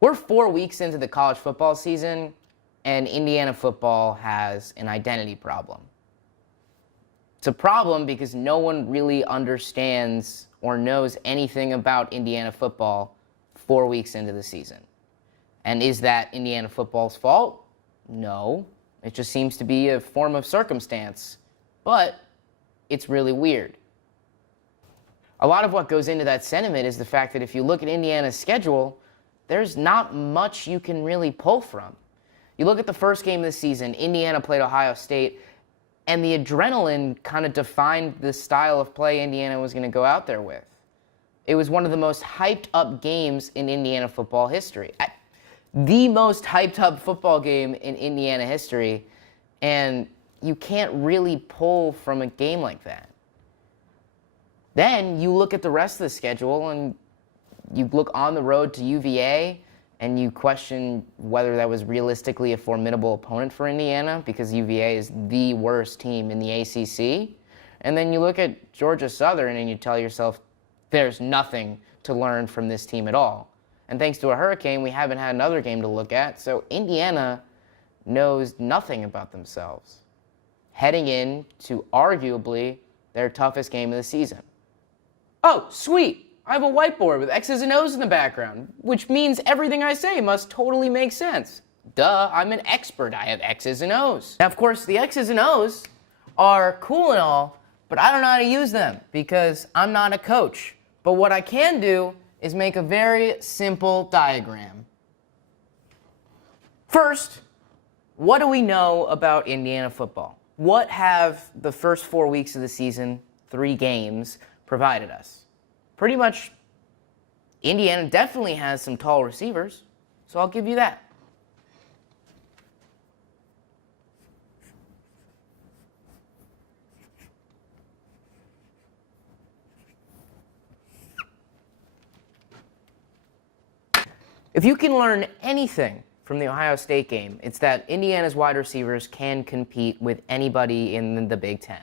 We're 4 weeks into the college football season, and Indiana football has an identity problem. It's a problem because no one really understands or knows anything about Indiana football 4 weeks into the season. And is that Indiana football's fault? No. It just seems to be a form of circumstance. But it's really weird. A lot of what goes into that sentiment is the fact that if you look at Indiana's schedule, there's not much you can really pull from. You look at the first game of the season, Indiana played Ohio State, and the adrenaline kind of defined the style of play Indiana was going to go out there with. It was one of the most hyped up games in Indiana football history. The most hyped up football game in Indiana history, and you can't really pull from a game like that. Then you look at the rest of the schedule and you look on the road to UVA and you question whether that was realistically a formidable opponent for Indiana because UVA is the worst team in the ACC. And then you look at Georgia Southern and you tell yourself there's nothing to learn from this team at all. And thanks to a hurricane, we haven't had another game to look at, so Indiana knows nothing about themselves heading in to arguably their toughest game of the season. Oh, sweet! I have a whiteboard with X's and O's in the background, which means everything I say must totally make sense. Duh, I'm an expert. I have X's and O's. Now, of course, the X's and O's are cool and all, but I don't know how to use them because I'm not a coach. But what I can do is make a very simple diagram. First, what do we know about Indiana football? What have the first 4 weeks of the season, 3 games, provided us? Pretty much, Indiana definitely has some tall receivers, so I'll give you that. If you can learn anything from the Ohio State game, it's that Indiana's wide receivers can compete with anybody in the Big Ten.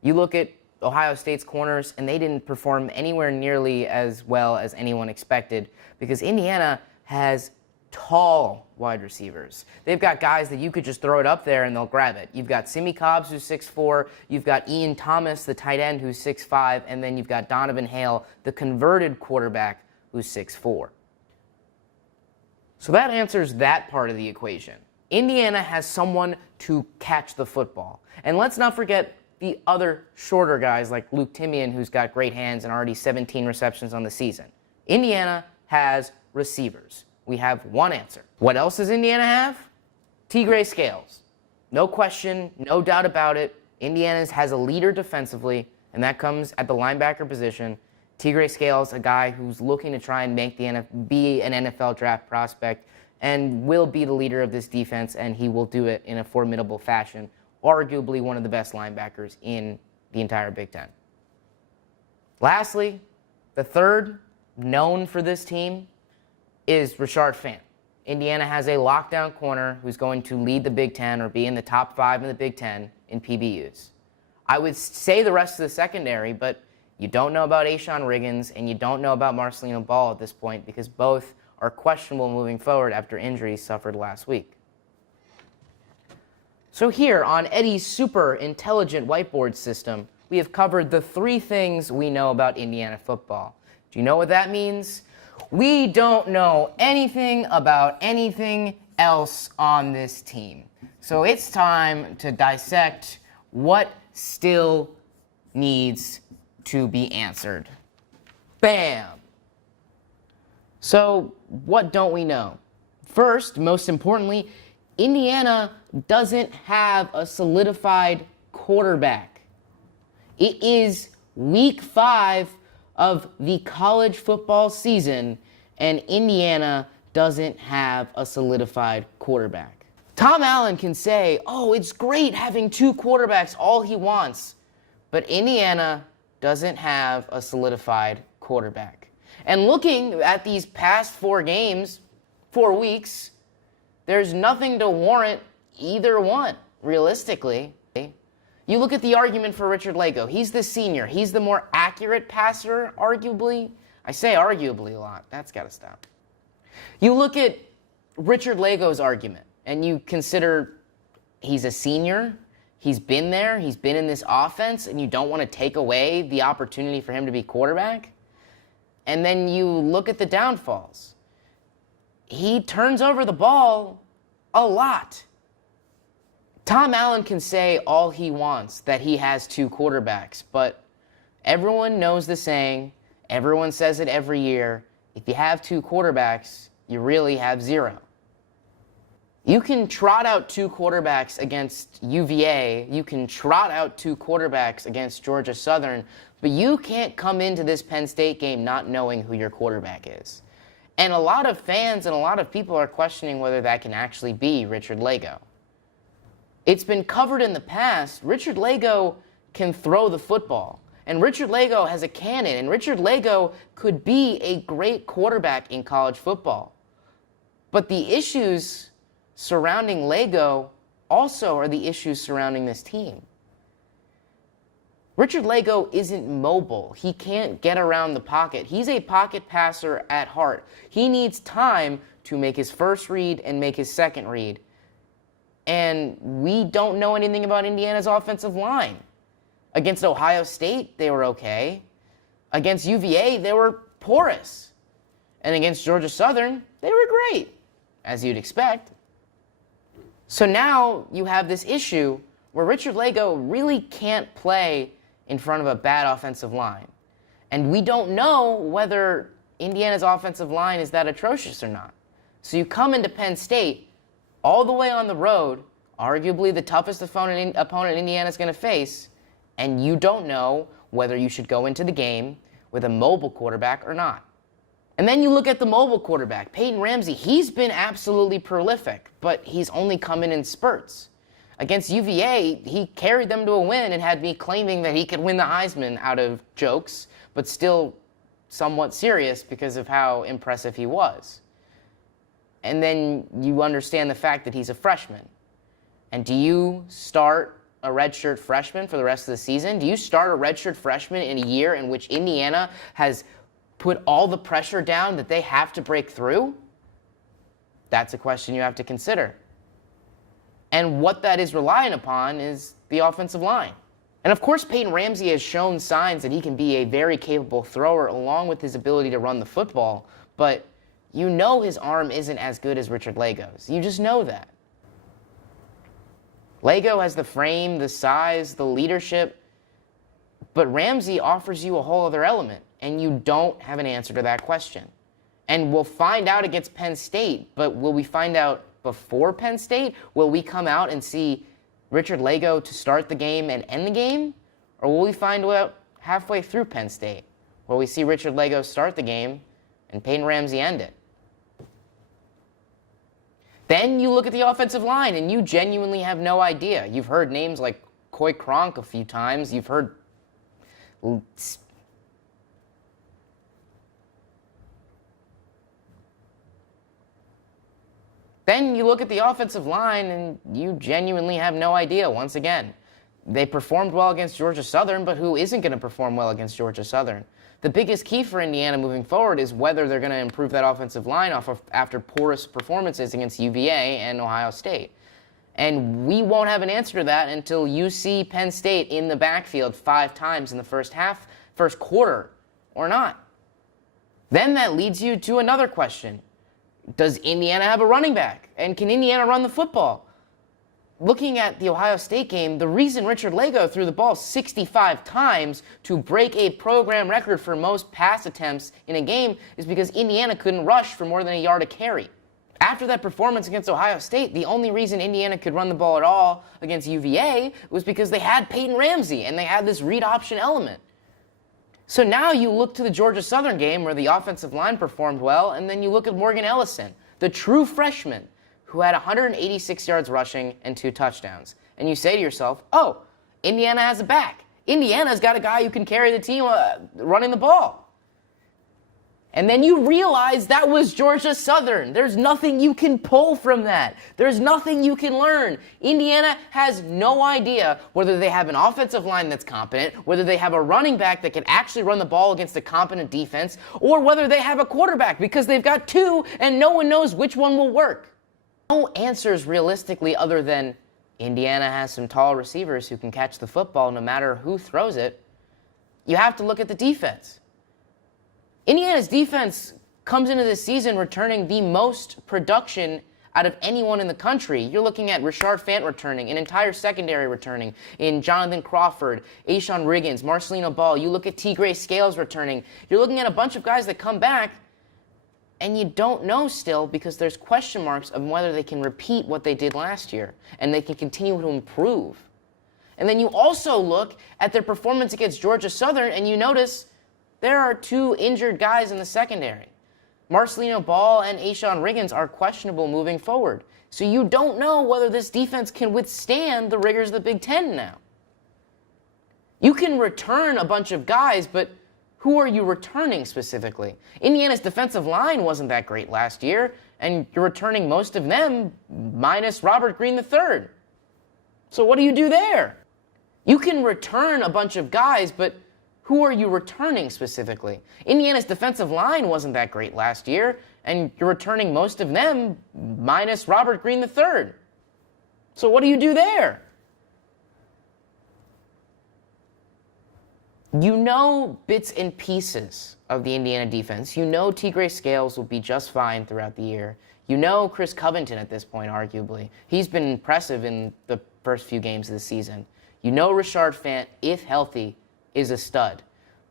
You look at Ohio State's corners, and they didn't perform anywhere nearly as well as anyone expected because Indiana has tall wide receivers. They've got guys that you could just throw it up there and they'll grab it. You've got Simi Cobbs, who's 6'4", you've got Ian Thomas, the tight end, who's 6'5", and then you've got Donovan Hale, the converted quarterback, who's 6'4". So that answers that part of the equation. Indiana has someone to catch the football. And let's not forget the other shorter guys like Luke Timian, who's got great hands and already 17 receptions on the season. Indiana has receivers. We have one answer. What else does Indiana have? Tigre Scales. No question, no doubt about it. Indiana has a leader defensively, and that comes at the linebacker position. Tigre Scales, a guy who's looking to try and be an NFL draft prospect and will be the leader of this defense, and he will do it in a formidable fashion. Arguably one of the best linebackers in the entire Big Ten. Lastly, the third known for this team is Rashard Fant. Indiana has a lockdown corner who's going to lead the Big Ten or be in the top 5 in the Big Ten in PBUs. I would say the rest of the secondary, but you don't know about A'Shawn Riggins and you don't know about Marcelino Ball at this point because both are questionable moving forward after injuries suffered last week. So here on Eddie's super intelligent whiteboard system, we have covered the 3 things we know about Indiana football. Do you know what that means? We don't know anything about anything else on this team. So it's time to dissect what still needs to be answered. Bam! So what don't we know? First, most importantly, Indiana doesn't have a solidified quarterback. It is week 5 of the college football season, and Indiana doesn't have a solidified quarterback. Tom Allen can say, oh, it's great having 2 quarterbacks, all he wants. But Indiana doesn't have a solidified quarterback. And looking at these past 4 games, 4 weeks, there's nothing to warrant either one, realistically. You look at the argument for Richard Lago. He's the senior. He's the more accurate passer, arguably. I say arguably a lot. That's got to stop. You look at Richard Lego's argument, and you consider he's a senior, he's been there, he's been in this offense, and you don't want to take away the opportunity for him to be quarterback. And then you look at the downfalls. He turns over the ball a lot. Tom Allen can say all he wants that he has two quarterbacks, but everyone knows the saying, everyone says it every year, if you have two quarterbacks, you really have zero. You can trot out two quarterbacks against UVA, you can trot out two quarterbacks against Georgia Southern, but you can't come into this Penn State game not knowing who your quarterback is. And a lot of fans and a lot of people are questioning whether that can actually be Richard Lego. It's been covered in the past. Richard Lego can throw the football. And Richard Lego has a cannon. And Richard Lego could be a great quarterback in college football. But the issues surrounding Lego also are the issues surrounding this team. Richard Lego isn't mobile. He can't get around the pocket. He's a pocket passer at heart. He needs time to make his first read and make his second read. And we don't know anything about Indiana's offensive line. Against Ohio State, they were okay. Against UVA, they were porous. And against Georgia Southern, they were great, as you'd expect. So now you have this issue where Richard Lego really can't play in front of a bad offensive line. And we don't know whether Indiana's offensive line is that atrocious or not. So you come into Penn State all the way on the road, arguably the toughest opponent Indiana's going to face, and you don't know whether you should go into the game with a mobile quarterback or not. And then you look at the mobile quarterback, Peyton Ramsey. He's been absolutely prolific, but he's only come in spurts. Against UVA, he carried them to a win and had me claiming that he could win the Heisman out of jokes, but still somewhat serious because of how impressive he was. And then you understand the fact that he's a freshman. And do you start a redshirt freshman for the rest of the season? Do you start a redshirt freshman in a year in which Indiana has put all the pressure down that they have to break through? That's a question you have to consider. And what that is relying upon is the offensive line. And of course, Peyton Ramsey has shown signs that he can be a very capable thrower along with his ability to run the football, but you know his arm isn't as good as Richard Lego's. You just know that. Lego has the frame, the size, the leadership, but Ramsey offers you a whole other element, and you don't have an answer to that question. And we'll find out against Penn State, but will we find out before Penn State? Will we come out and see Richard Lego to start the game and end the game? Or will we find out halfway through Penn State, where we see Richard Lego start the game and Peyton Ramsey end it? Then you look at the offensive line, and you genuinely have no idea. You've heard names like Coy Cronk a few times. You've heard Then you look at the offensive line, and you genuinely have no idea once again. They performed well against Georgia Southern, but who isn't going to perform well against Georgia Southern? The biggest key for Indiana moving forward is whether they're going to improve that offensive line after porous performances against UVA and Ohio State. And we won't have an answer to that until you see Penn State in the backfield 5 times in the first quarter, or not. Then that leads you to another question. Does Indiana have a running back? And can Indiana run the football? Looking at the Ohio State game, the reason Richard Lego threw the ball 65 times to break a program record for most pass attempts in a game is because Indiana couldn't rush for more than a yard a carry. After that performance against Ohio State, the only reason Indiana could run the ball at all against UVA was because they had Peyton Ramsey and they had this read option element. So now you look to the Georgia Southern game where the offensive line performed well, and then you look at Morgan Ellison, the true freshman, who had 186 yards rushing and 2 touchdowns. And you say to yourself, oh, Indiana has a back. Indiana's got a guy who can carry the team running the ball. And then you realize that was Georgia Southern. There's nothing you can pull from that. There's nothing you can learn. Indiana has no idea whether they have an offensive line that's competent, whether they have a running back that can actually run the ball against a competent defense, or whether they have a quarterback, because they've got two and no one knows which one will work. No answers realistically other than Indiana has some tall receivers who can catch the football no matter who throws it. You have to look at the defense. Indiana's defense comes into this season returning the most production out of anyone in the country. You're looking at Rashard Fant returning, an entire secondary returning, in Jonathan Crawford, A'Shawn Riggins, Marcelino Ball. You look at T. Gray Scales returning. You're looking at a bunch of guys that come back, and you don't know still because there's question marks of whether they can repeat what they did last year and they can continue to improve. And then you also look at their performance against Georgia Southern, and you notice there are two injured guys in the secondary. Marcelino Ball and A'Shawn Riggins are questionable moving forward. So you don't know whether this defense can withstand the rigors of the Big Ten now. You can return a bunch of guys, but who are you returning specifically? Indiana's defensive line wasn't that great last year, and you're returning most of them minus Robert Green III. So what do you do there? You can return a bunch of guys, but who are you returning specifically? Indiana's defensive line wasn't that great last year, and you're returning most of them minus Robert Green III. So what do you do there? You know bits and pieces of the Indiana defense. You know T. Gray Scales will be just fine throughout the year. You know Chris Covington at this point, arguably. He's been impressive in the first few games of the season. You know Rashard Fant, if healthy, is a stud.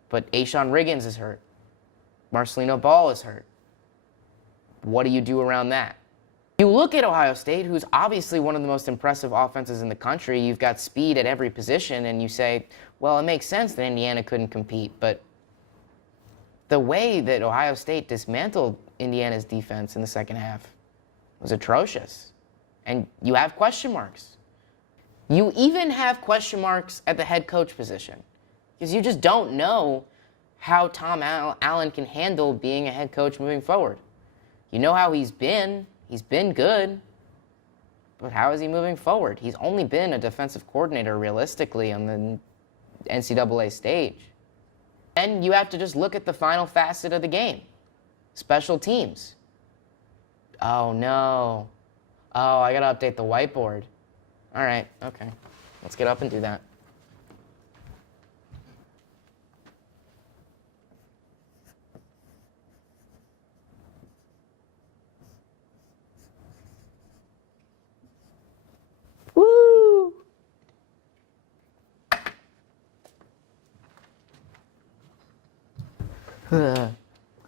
But A'Shawn Riggins is hurt. Marcelino Ball is hurt. What do you do around that? You look at Ohio State, who's obviously one of the most impressive offenses in the country. You've got speed at every position, and you say, well, it makes sense that Indiana couldn't compete. But the way that Ohio State dismantled Indiana's defense in the second half was atrocious. And you have question marks. You even have question marks at the head coach position, because you just don't know how Tom Allen can handle being a head coach moving forward. You know how he's been. He's been good. But how is he moving forward? He's only been a defensive coordinator, realistically, on the NCAA stage. And you have to just look at the final facet of the game. Special teams. Oh, no. Oh, I got to update the whiteboard. All right, okay. Let's get up and do that. Woo!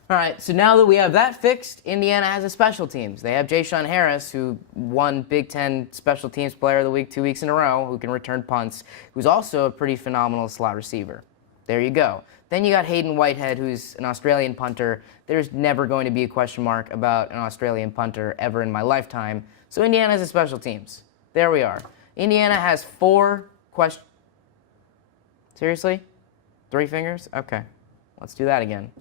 All right, so now that we have that fixed, Indiana has a special teams. They have Ja'Shawn Harris, who won Big Ten Special Teams Player of the Week 2 weeks in a row, who can return punts, who's also a pretty phenomenal slot receiver. There you go. Then you got Hayden Whitehead, who's an Australian punter. There's never going to be a question mark about an Australian punter ever in my lifetime. So Indiana has a special teams. There we are. Indiana has 4 questions. Seriously? 3 fingers? Okay. Let's do that again.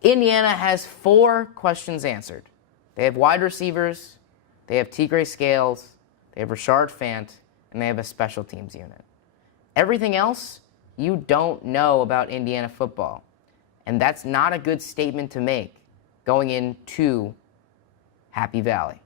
Indiana has 4 questions answered. They have wide receivers, they have T. Gray Scales, they have Rashard Fant, and they have a special teams unit. Everything else, you don't know about Indiana football. And that's not a good statement to make going into Happy Valley.